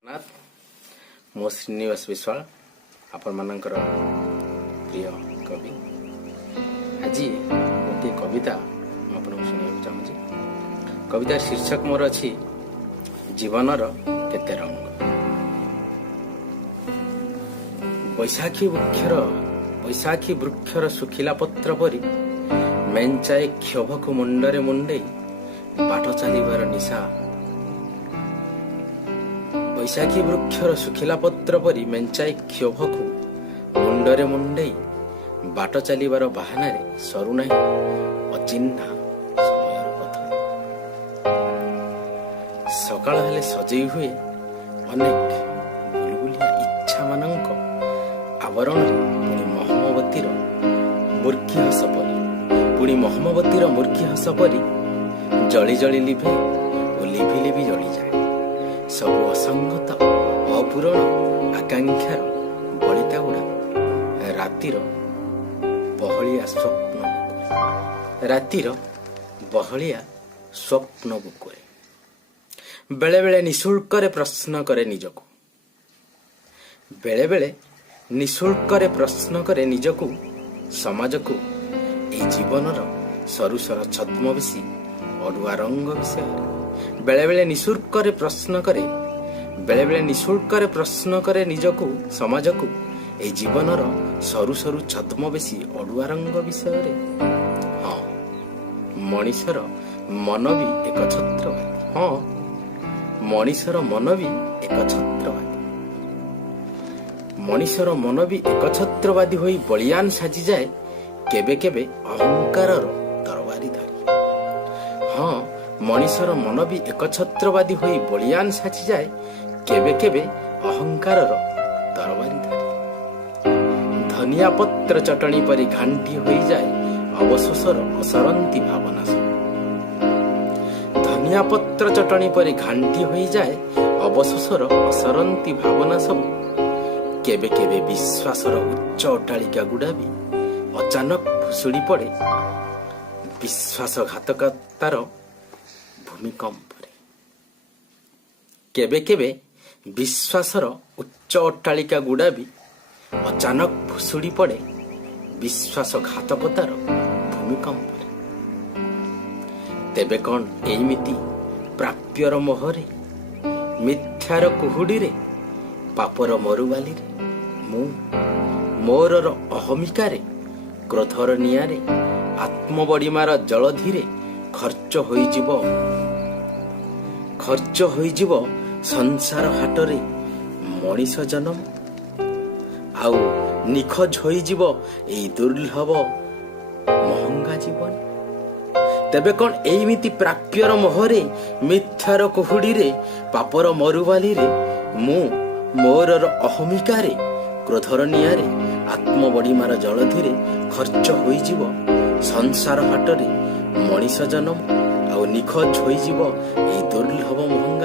ମୁଁ ଶ୍ରୀନିବାସ ବିଶ୍ୱାଳ ଆପଣମାନଙ୍କର ପ୍ରିୟ କବି। ଆଜି ଗୋଟିଏ କବିତା ମୁଁ ଆପଣଙ୍କୁ ଶୁଣିବାକୁ ଚାହୁଁଛି। କବିତାର ଶୀର୍ଷକ ମୋର ଅଛି ଜୀବନର କେତେ ରଙ୍ଗ। ବୈଶାଖୀ ବୃକ୍ଷର ଶୁଖିଲା ପତ୍ର ପରି ମେଞ୍ଚାଏ କ୍ଷୋଭକୁ ମୁଣ୍ଡରେ ମୁଣ୍ଡେଇ ବାଟ ଚାଲିବାର ନିଶା। ବୈଶାଖୀ ବୃକ୍ଷର ଶୁଖିଲା ପତ୍ର ପରି ମେଞ୍ଚାଏ କ୍ଷୋଭକୁ ମୁଣ୍ଡରେ ମୁଣ୍ଡେଇ ବାଟ ଚାଲିବାର ବାହାନାରେ ସରୁନାହିଁ ଅଚିହ୍ନା ସମୟର ପଥ। ସକାଳ ହେଲେ ସଜେଇ ହୁଏ ଅନେକ ବୁଲବୁଲିଆ ଇଚ୍ଛାମାନଙ୍କ ଆବରଣରେ ପୁଣି ମହମବତୀର ମୂର୍ଖୀ ହସ ପରି ଜଳି ଜଳି ଲିଭେ ଓ ଲିଭି ଲିଭି ଜଳିଯାଏ ସବୁ ଅସଙ୍ଗତ ଅପୂରଣ ଆକାଂକ୍ଷାର ବଳିତା ଗୁଡ଼ା ରାତିର ବହଳିଆ ସ୍ୱପ୍ନ ବୁକୁରେ। ବେଳେବେଳେ ନିଃଶୁଳ୍କରେ ପ୍ରଶ୍ନ କରେ ନିଜକୁ ସମାଜକୁ ଏହି ଜୀବନର ସରୁସର ଛଦ୍ମବେଶୀ ଅଡୁଆ ରଙ୍ଗ ବିଷୟରେ। ବେଳେବେଳେ ନିଃଶୁଳ୍କରେ ପ୍ରଶ୍ନ କରେ ନିଜକୁ ସମାଜକୁ ଏହି ଜୀବନର ସରୁ ସରୁ ଛଦ୍ମବେଶୀ ଅଡୁଆ ରଙ୍ଗ ବିଷୟରେ। ହଁ, ମଣିଷର ମନ ବି ଏକ ଛତ୍ରବାଦୀ ହୋଇ ବଳିୟାନ ସାଜିଯାଏ କେବେ କେବେ ଅହଙ୍କାରର ତରବାରୀ ଧରି। ହଁ, ମଣିଷର ମନ ବି ଏକଛତ୍ରବାଦୀ ହୋଇ ବଳିୟାନ ସାଜିଯାଏ କେବେ କେବେ ଅହଙ୍କାରର ତରବାରୀ ଧରି। ଧନିଆ ପତ୍ର ଚଟଣି ପରି ଘାଣ୍ଟି ହୋଇଯାଏ ଅବଶୋଷର ଅସରନ୍ତି ଭାବନା ସବୁ। ଧନିଆ ପତ୍ର ଚଟଣି ପରି ଘାଣ୍ଟି ହୋଇଯାଏ ଅବଶୋଷର ଅସରନ୍ତି ଭାବନା ସବୁ। କେବେ କେବେ ବିଶ୍ୱାସର ଉଚ୍ଚ ଅଟ୍ଟାଳିକା ଗୁଡ଼ା ବି ଅଚାନକ ଭୁଷୁଡ଼ି ପଡ଼େ ବିଶ୍ୱାସଘାତକତାର ଭୂମିକମ୍ପରେ। କେବେ କେବେ ବିଶ୍ୱାସର ଉଚ୍ଚ ଅଟ୍ଟାଳିକା ଗୁଡ଼ା ବି ଅଚାନକ ଭୁଷୁଡ଼ି ପଡ଼େ ବିଶ୍ୱାସଘାତକତାର ଭୂମିକମ୍ପରେ। ତେବେ କ'ଣ ଏଇମିତି ପ୍ରାପ୍ୟର ମୋହରେ, ମିଥ୍ୟାର କୁହୁଡ଼ିରେ, ପାପର ମରୁବାଲିରେ ମୁଁ ମୋରର ଅହମିକାରେ, କ୍ରୋଧର ନିଆଁରେ, ଆତ୍ମବଡ଼ିମାର ଜଳଧିରେ ଖର୍ଚ୍ଚ ହୋଇଯିବ ସଂସାର ହାଟରେ ମଣିଷ ଜନ୍ମ, ଆଉ ନିଖୋଜ ହୋଇଯିବ ଏଇ ଦୁର୍ଲଭ ମହଙ୍ଗା ଜୀବନ। ତେବେ କ'ଣ ଏଇମିତି ପ୍ରାପ୍ୟର ମୋହରେ, ମିଥ୍ୟାର କୁହୁଡ଼ିରେ, ପାପର ମରୁବାଲିରେ ମୁଁ ମୋରର ଅହମିକାରେ, କ୍ରୋଧର ନିଆଁରେ, ଆତ୍ମବଡ଼ିମାର ଜଳଧିରେ ଖର୍ଚ୍ଚ ହୋଇଯିବ ସଂସାର ହାଟରେ ମଣିଷ ଜନ୍ମ, ଆଉ ନିଖୋଜ ହୋଇଯିବ ଏଇ ଦୁର୍ଲଭ ମହଙ୍ଗା